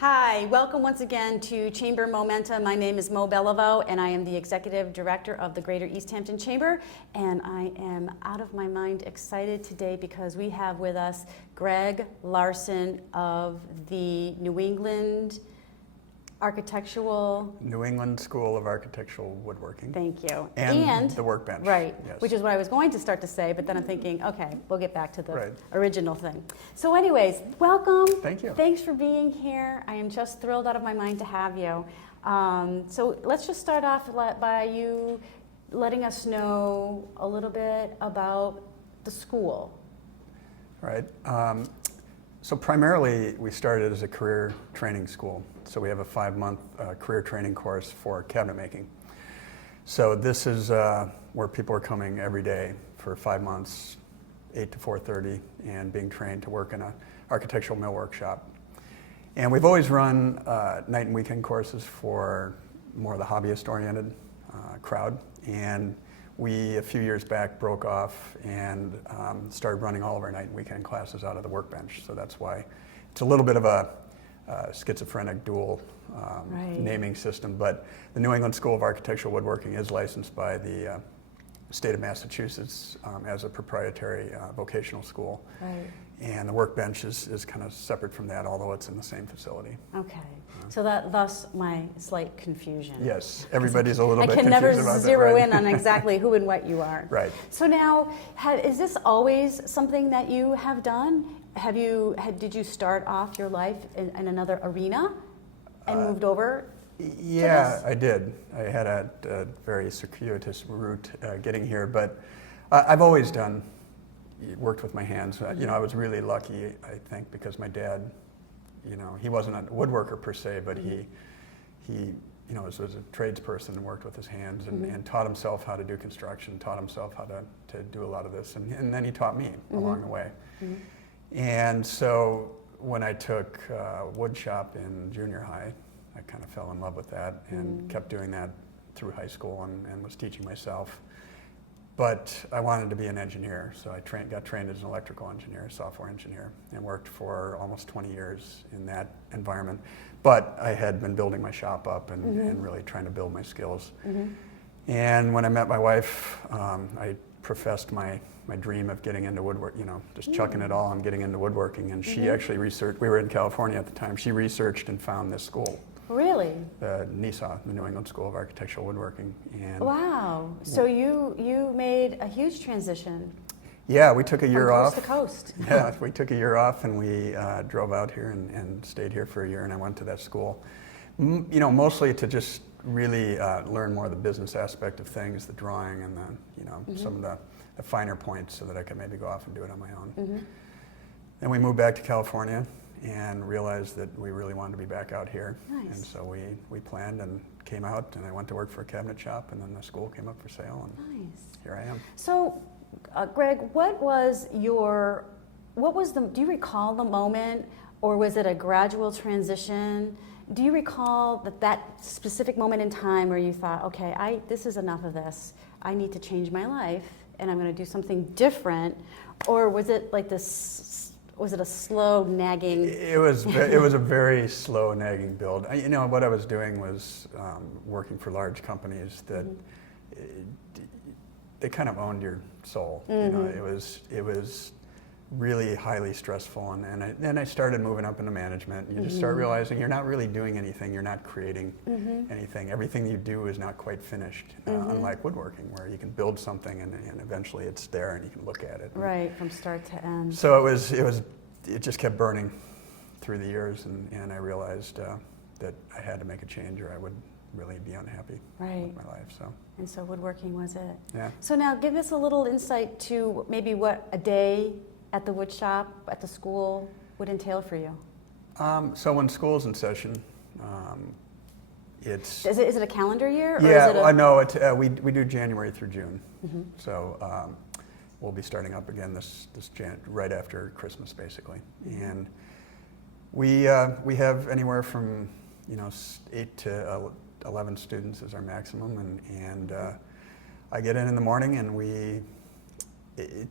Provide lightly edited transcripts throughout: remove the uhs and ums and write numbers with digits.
Hi, welcome once again to Chamber Momentum. My name is Mo Beliveau, and I am the Executive Director of the Greater East Hampton Chamber. And I am out of my mind excited today because we have with us Greg Larson of the New England School of Architectural Woodworking. Thank you. And the Workbench. Right, yes. Which is what I was going to start to say, but then I'm thinking, okay, we'll get back to the Right. original thing. So anyways, welcome. Thank you. Thanks for being here. I am just thrilled out of my mind to have you. So let's just start off by you letting us know a little bit about the school. Right. So primarily we started as a career training school. So we have a 5-month career training course for cabinet making. So this is where people are coming every day for 5 months, 8 to 4:30, and being trained to work in an architectural millwork shop. And we've always run night and weekend courses for more of the hobbyist-oriented crowd. And we, a few years back, broke off and started running all of our night and weekend classes out of the Workbench. So that's why it's a little bit of a schizophrenic dual Right. naming system. But the New England School of Architectural Woodworking is licensed by the state of Massachusetts as a proprietary vocational school. Right. And the Workbench is kind of separate from that, although it's in the same facility. Okay. So thus my slight confusion. Yes, everybody's a little bit I can confused never about that, zero right? in on exactly who and what you are. Right. So now, is this always something that you have done? Did you start off your life in another arena and moved over? Yeah, I did. I had a very circuitous route getting here, but I've always worked with my hands. You know, I was really lucky, I think, because my dad, you know, he wasn't a woodworker per se, but he you know, was a tradesperson and worked with his hands and taught himself how to do construction, taught himself how to do a lot of this, and then he taught me along the way. And so when I took wood shop in junior high, I kind of fell in love with that and kept doing that through high school and was teaching myself. But I wanted to be an engineer, so I got trained as an electrical engineer, software engineer, and worked for almost 20 years in that environment. But I had been building my shop up and really trying to build my skills. And when I met my wife, I professed my dream of getting into woodwork, you know, just chucking it all and getting into woodworking. And she actually researched, we were in California at the time, she researched and found this school. Really? NESA, the New England School of Architectural Woodworking. And Wow. So you made a huge transition. yeah, we took a year from off. coast to coast. Yeah, we took a year off and we drove out here and stayed here for a year, and I went to that school. You know, mostly to just really learn more of the business aspect of things, the drawing and some of the finer points, so that I could maybe go off and do it on my own. Then we moved back to California and realized that we really wanted to be back out here. Nice. And so we planned and came out, and I went to work for a cabinet shop, and then the school came up for sale, and Nice. here I am. So, Greg, do you recall the moment, or was it a gradual transition? Do you recall that specific moment in time where you thought, okay, this is enough of this. I need to change my life, and I'm going to do something different? Or was it like this? Was it a slow nagging? It was a very slow nagging build. You know, what I was doing was working for large companies that they kind of owned your soul. You know, it was really highly stressful, and then I started moving up into management. And you just start realizing you're not really doing anything. You're not creating anything. Everything you do is not quite finished. Unlike woodworking, where you can build something and eventually it's there and you can look at it. Right, from start to end. So it just kept burning through the years, and I realized that I had to make a change, or I would really be unhappy with my life. And so woodworking was it. Yeah. So now give us a little insight to maybe what a day at the wood shop, at the school, would entail for you. So when school's in session, it's... Is it a calendar year? Or Yeah, is it no, we do January through June. So we'll be starting up again this right after Christmas, basically. And we have anywhere from 8 to 11 students is our maximum, and I get in the morning, and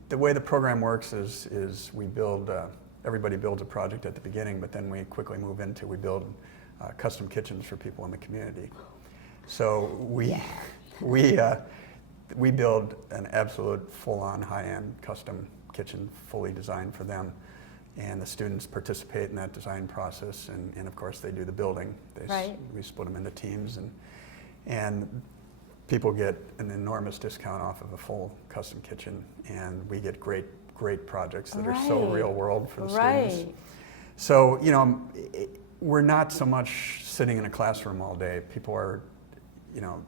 the way the program works is we build everybody builds a project at the beginning, but then we quickly move into, we build custom kitchens for people in the community. So we build an absolute full-on high-end custom kitchen, fully designed for them. And the students participate in that design process, and of course they do the building. We split them into teams, and people get an enormous discount off of a full custom kitchen, and we get great projects that are so real world for the students. So, you know, we're not so much sitting in a classroom all day. People are, you know,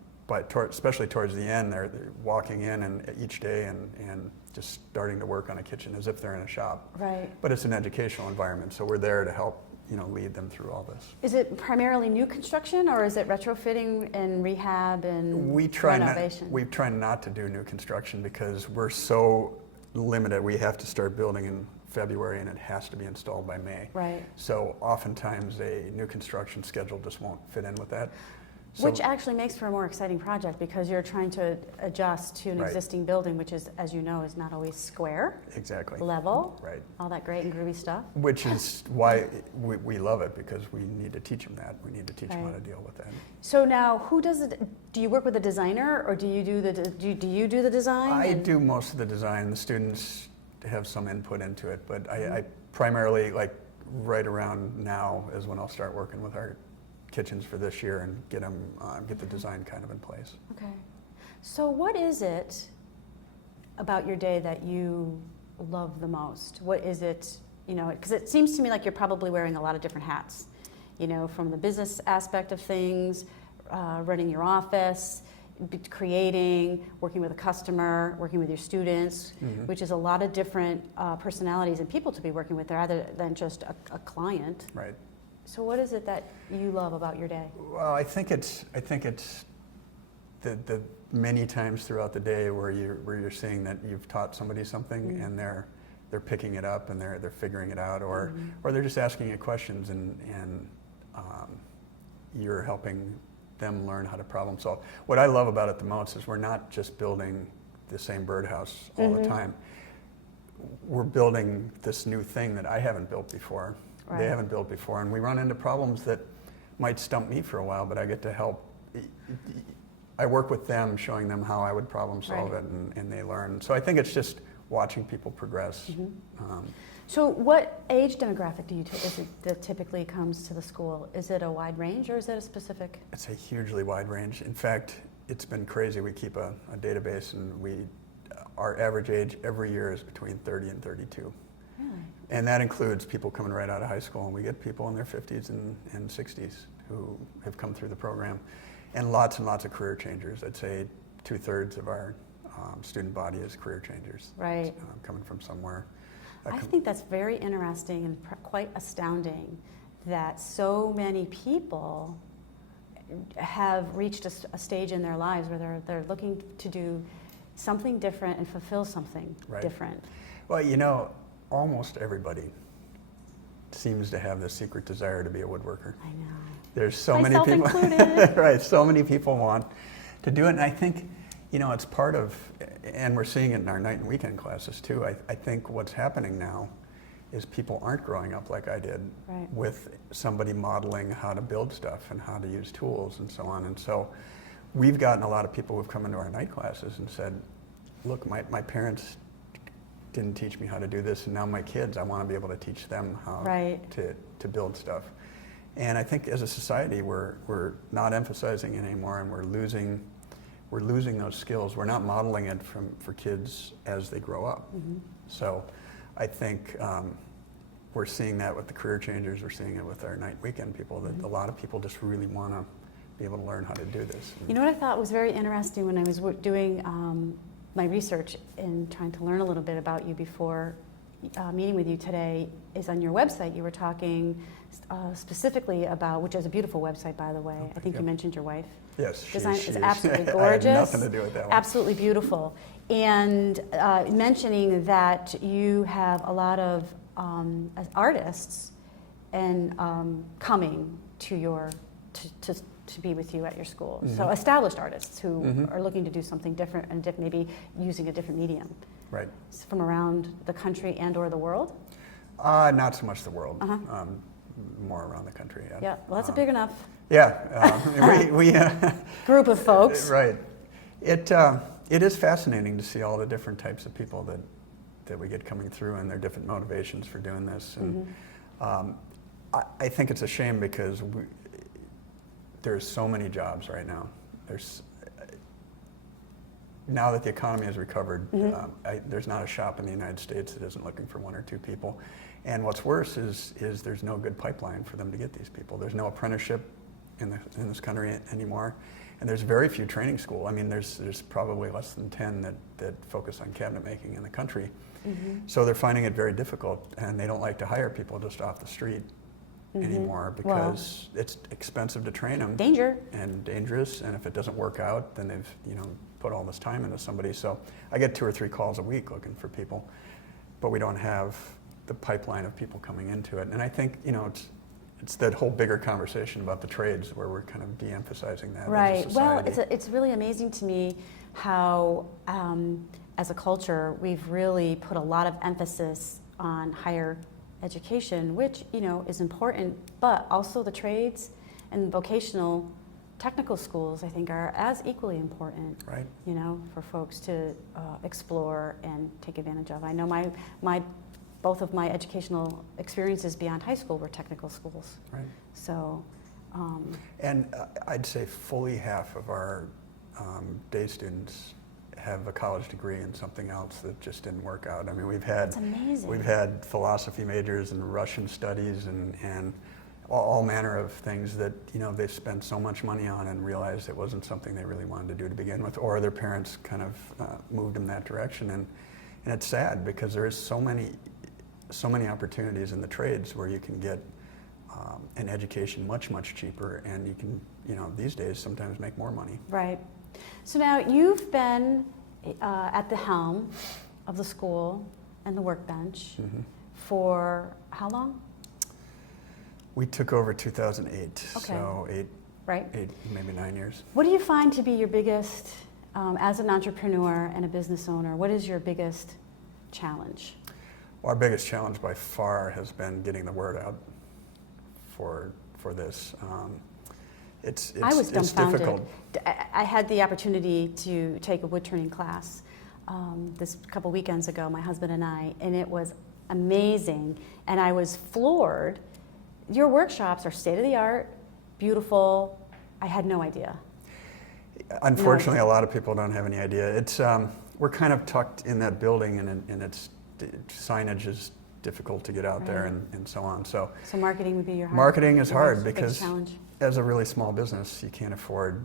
especially towards the end, they're walking in and each day and just starting to work on a kitchen as if they're in a shop. Right. But it's an educational environment, so we're there to help, you know, lead them through all this. Is it primarily new construction, or is it retrofitting and rehab and renovation? We try not to do new construction because we're so limited. We have to start building in February and it has to be installed by May. Right. So oftentimes a new construction schedule just won't fit in with that. So, which actually makes for a more exciting project because you're trying to adjust to an existing building, which is, as you know, is not always square, level, all that great and groovy stuff. Which is why we love it, because we need to teach them that. We need to teach them how to deal with that. So now, who does it? Do you work with a designer, or do you do the design? I do most of the design. The students have some input into it, but I primarily, like right around now is when I'll start working with our kitchens for this year and get the design kind of in place. Okay. So what is it about your day that you love the most? What is it, you know, because it seems to me like you're probably wearing a lot of different hats, you know, from the business aspect of things, running your office, creating, working with a customer, working with your students, which is a lot of different personalities and people to be working with rather than just a client. Right. So what is it that you love about your day? Well, I think it's the many times throughout the day where you're seeing that you've taught somebody something and they're picking it up and they're figuring it out, or they're just asking you questions and you're helping them learn how to problem solve. What I love about it the most is we're not just building the same birdhouse all the time. We're building this new thing that I haven't built before. They haven't built before, and we run into problems that might stump me for a while, but I get to help. I work with them, showing them how I would problem solve it, and they learn. So I think it's just watching people progress. So what age demographic is it that typically comes to the school? Is it a wide range, or is it a specific? It's a hugely wide range. In fact, it's been crazy. We keep a database, and our average age every year is between 30 and 32. Really? And that includes people coming right out of high school, and we get people in their 50s and 60s who have come through the program, and lots of career changers. I'd say 2/3 of our student body is career changers. Right. Coming from somewhere. I think that's very interesting and quite astounding that so many people have reached a stage in their lives where they're looking to do something different and fulfill something different. Well, you know, almost everybody seems to have the secret desire to be a woodworker. I know. There's so Myself many people, included. right? So many people want to do it, and I think, you know, it's part of, and we're seeing it in our night and weekend classes too. I think what's happening now is people aren't growing up like I did with somebody modeling how to build stuff and how to use tools and so on. And so we've gotten a lot of people who've come into our night classes and said, look, my parents didn't teach me how to do this, and now my kids, I want to be able to teach them how to build stuff. And I think as a society, we're not emphasizing it anymore, and we're losing those skills. We're not modeling it for kids as they grow up. So I think we're seeing that with the career changers. We're seeing it with our night weekend people, that a lot of people just really want to be able to learn how to do this. You know what I thought was very interesting when I was doing my research and trying to learn a little bit about you before meeting with you today is on your website. You were talking specifically about, which is a beautiful website, by the way. I think you mentioned your wife. Yes, design she is is. absolutely gorgeous. I had nothing to do with that one. Absolutely beautiful. And mentioning that you have a lot of artists and coming to to be with you at your school. So established artists who are looking to do something different and maybe using a different medium. Right. From around the country and or the world? Not so much the world, Uh-huh. More around the country. Yeah, well, that's a big enough Yeah, we group of folks. right. It is fascinating to see all the different types of people that we get coming through and their different motivations for doing this. And I think it's a shame because there's so many jobs right now. Now that the economy has recovered, there's not a shop in the United States that isn't looking for one or two people. And what's worse is there's no good pipeline for them to get these people. There's no apprenticeship in this country anymore, and there's very few training school. I mean, there's probably less than 10 that focus on cabinet making in the country. So they're finding it very difficult, and they don't like to hire people just off the street anymore because it's expensive to train them. Danger. And dangerous, and if it doesn't work out, then they've put all this time into somebody. So I get 2 or 3 calls a week looking for people, but we don't have the pipeline of people coming into it. And I think it's that whole bigger conversation about the trades where we're kind of de-emphasizing that. Right. As a Well, society. it's really amazing to me how, as a culture, we've really put a lot of emphasis on higher education, which is important, but also the trades and vocational technical schools, I think, are as equally important. Right. For folks to explore and take advantage of. I know both of my educational experiences beyond high school were technical schools. Right. So. And I'd say fully half of our day students have a college degree in something else that just didn't work out. I mean, That's amazing. we've had philosophy majors and Russian studies and all manner of things that they spent so much money on and realized it wasn't something they really wanted to do to begin with, or their parents kind of moved them that direction. And it's sad because there is so many opportunities in the trades where you can get an education much cheaper, and you can these days sometimes make more money. Right. So now you've been at the helm of the school and the workbench for how long? We took over 2008, Okay. so eight, Right. maybe 9 years. What do you find to be your biggest, as an entrepreneur and a business owner, what is your biggest challenge? Our biggest challenge by far has been getting the word out for this. I was it's dumbfounded. difficult. I had the opportunity to take a wood turning class this couple weekends ago, my husband and I, and it was amazing. And I was floored. Your workshops are state of the art, beautiful. I had no idea. Unfortunately, a lot of people don't have any idea. It's we're kind of tucked in that building, and it's signage is difficult to get out there and so on. So Marketing would be your marketing is hard biggest because challenge. as a really small business, you can't afford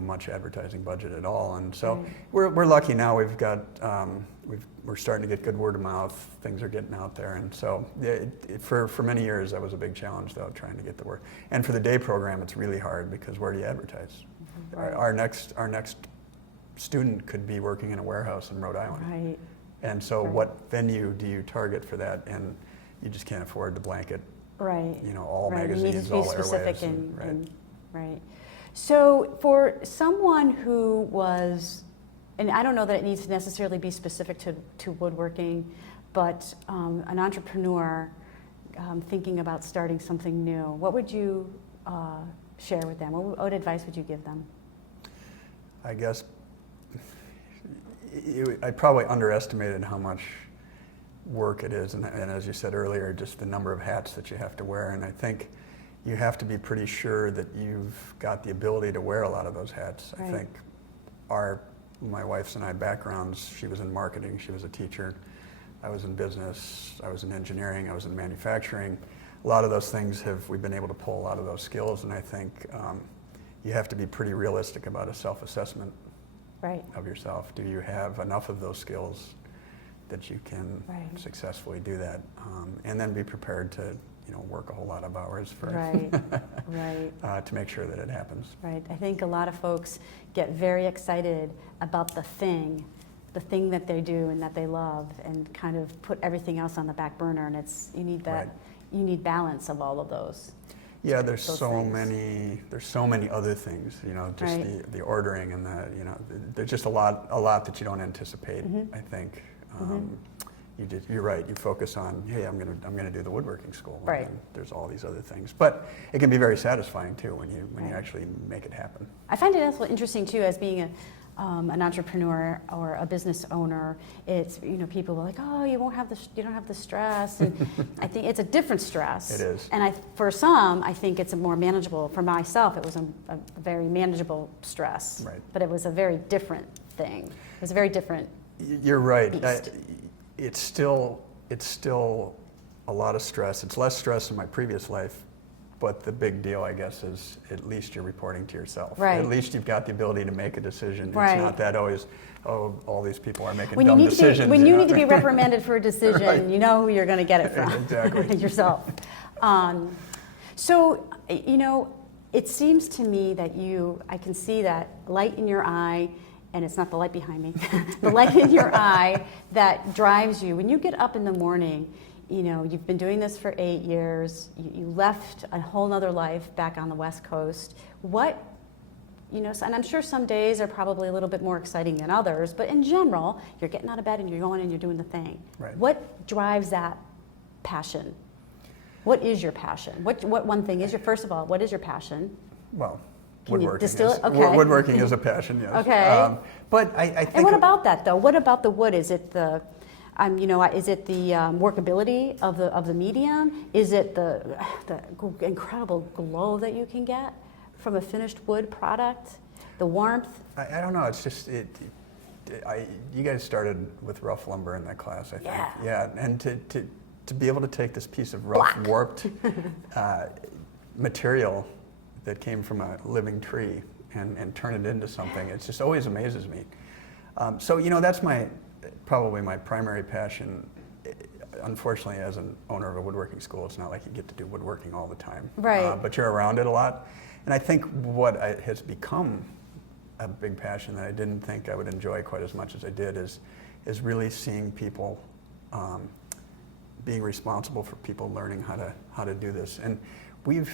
much advertising budget at all. And so we're lucky now. We've got we're starting to get good word of mouth. Things are getting out there, and so for many years that was a big challenge, though, trying to get the word. And for the day program, it's really hard because where do you advertise? Right. Our next student could be working in a warehouse in Rhode Island. Right. And so what venue do you target for that? And you just can't afford to blanket, Right. all Right. magazines, You need to all be specific airwaves. right. So for someone who was, and I don't know that it needs to necessarily be specific to woodworking, but an entrepreneur thinking about starting something new, what would you share with them? What advice would you give them? I guess I probably underestimated how much work it is, and as you said earlier, just the number of hats that you have to wear. And I think you have to be pretty sure that you've got the ability to wear a lot of those hats. Right. I think my wife's and I backgrounds, she was in marketing, she was a teacher, I was in business, I was in engineering, I was in manufacturing. A lot of those things we've been able to pull a lot of those skills, and I think you have to be pretty realistic about a self-assessment of yourself. Do you have enough of those skills that you can successfully do that? And then be prepared to work a whole lot of hours for to make sure that it happens. Right. I think a lot of folks get very excited about the thing that they do and that they love, and kind of put everything else on the back burner. And you need balance of all of those. Yeah, there's so many other things, just the ordering and there's just a lot that you don't anticipate, I think. you're right. You focus on, hey, I'm gonna do the woodworking school. And Right. then there's all these other things, but it can be very satisfying too when you Right. actually make it happen. I find it also interesting too, as being an entrepreneur or a business owner. It's, people are like, oh, you don't have the stress, and I think it's a different stress. It is. And for some, I think it's a more manageable. For myself, it was a very manageable stress. Right. But it was a very different thing. It was a very different. You're right. Beast. It's still a lot of stress. It's less stress in my previous life, but the big deal, I guess, is at least you're reporting to yourself. Right. At least you've got the ability to make a decision. Right. It's not that always, oh, all these people are making When dumb you need decisions. when you need to be reprimanded for a decision, Right. you know who you're going to get it from. Exactly. Yourself. So, it seems to me that I can see that light in your eye, and it's not the light behind me, the light in your eye that drives you. When you get up in the morning, you've been doing this for 8 years, you left a whole nother life back on the West Coast. And I'm sure some days are probably a little bit more exciting than others, but in general, you're getting out of bed and you're going and you're doing the thing. Right. What drives that passion? What is your passion? What one thing is first of all, what is your passion? Well, Can you woodworking distill is, it? Okay. woodworking is a passion, yes. Okay. But I think... And what about that though? What about the wood? Is it the is it the workability of the medium? Is it the incredible glow that you can get from a finished wood product? The warmth? I don't know. It's just you guys started with rough lumber in that class, I think. Yeah. And to be able to take this piece of rough, warped material that came from a living tree and turn it into something, it just always amazes me. So that's probably my primary passion. Unfortunately, as an owner of a woodworking school, it's not like you get to do woodworking all the time. Right. But you're around it a lot. And I think what has become a big passion that I didn't think I would enjoy quite as much as I did is really seeing people being responsible for people learning how to do this. And we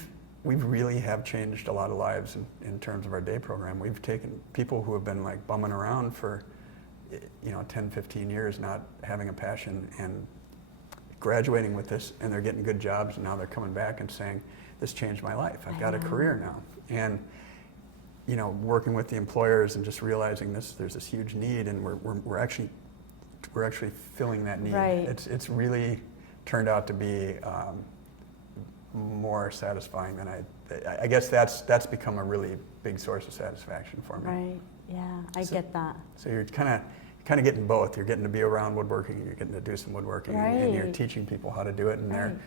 really have changed a lot of lives in terms of our day program. We've taken people who have been like bumming around for 10, 15 years not having a passion and graduating with this, and they're getting good jobs, and now they're coming back and saying, this changed my life. I've got a career now. And working with the employers and just realizing there's this huge need, and we're actually filling that need. Right. It's really turned out to be more satisfying than I guess that's become a really big source of satisfaction for me. Right. Yeah, I get that. So you're kind of getting both. You're getting to be around woodworking, you're getting to do some woodworking, and you're teaching people how to do it, and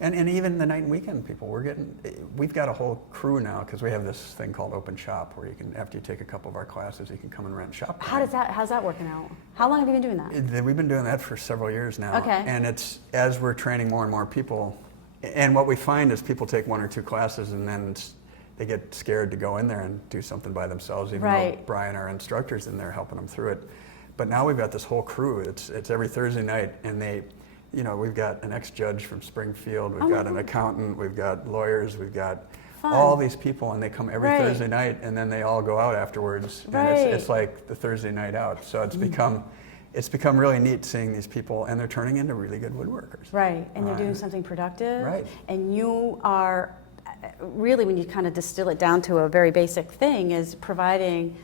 and even the night and weekend people. We've got a whole crew now because we have this thing called Open Shop where you can, after you take a couple of our classes, you can come and rent shop. How's that working out? How long have you been doing that? We've been doing that for several years now. Okay. And it's as we're training more and more people, and what we find is people take 1 or 2 classes and then they get scared to go in there and do something by themselves, even though Brian, our instructor's in there helping them through it. But now we've got this whole crew. It's every Thursday night, and we've got an ex-judge from Springfield, we've got an accountant, we've got lawyers, we've got all these people, and they come every Thursday night, and then they all go out afterwards, and it's like the Thursday night out. So it's become really neat seeing these people, and they're turning into really good woodworkers. Right, and they're doing something productive. Right. And you are really, when you kind of distill it down to a very basic thing, is providing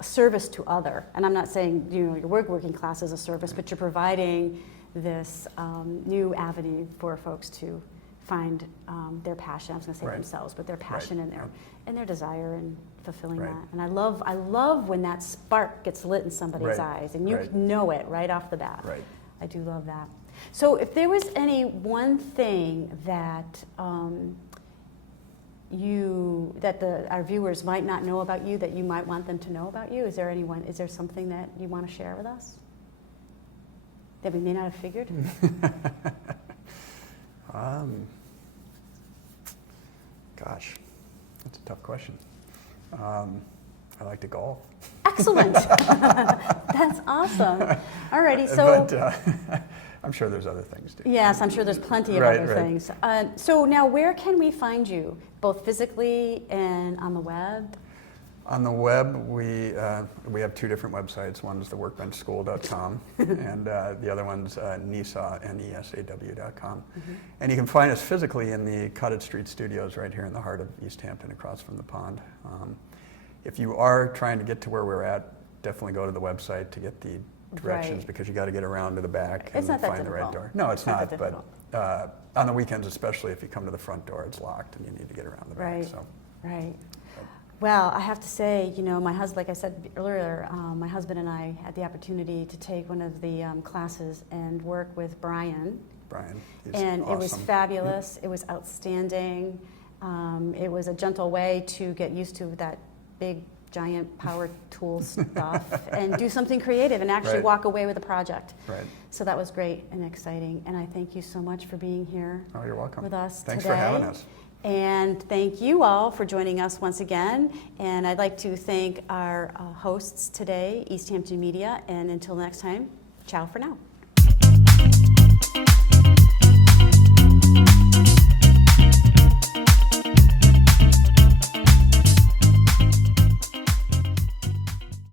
service to other. And I'm not saying your woodworking class is a service, but you're providing this new avenue for folks to find their passion. I was going to say themselves, but their passion and their desire in fulfilling that. And I love when that spark gets lit in somebody's eyes, and you know it right off the bat. Right. I do love that. So if there was any one thing that our viewers might not know about you that you might want them to know about you, is there something that you want to share with us that we may not have figured? Gosh, that's a tough question. I like to golf. Excellent. That's awesome. Alrighty, so. But I'm sure there's other things too. Yes, I'm sure there's plenty of other things. So now, where can we find you, both physically and on the web? On the web, we have two different websites. One's the workbenchschool.com, and the other one's NESAW, NESAW.com. And you can find us physically in the Cottage Street Studios right here in the heart of East Hampton, across from the pond. If you are trying to get to where we're at, definitely go to the website to get the directions, because you got to get around to the back and find the right door. No, it's not, but on the weekends especially, if you come to the front door, it's locked and you need to get around the back. So. Right. Well, I have to say, you know, my husband, like I said earlier, my husband and I had the opportunity to take one of the classes and work with Brian. He's and awesome. It was fabulous. It was outstanding. It was a gentle way to get used to that big, giant power tool stuff and do something creative and actually walk away with a project. Right. So that was great and exciting. And I thank you so much for being here. Oh, you're welcome. With us Thanks today. for having us. And thank you all for joining us once again. And I'd like to thank our hosts today, East Hampton Media. And until next time, ciao for now.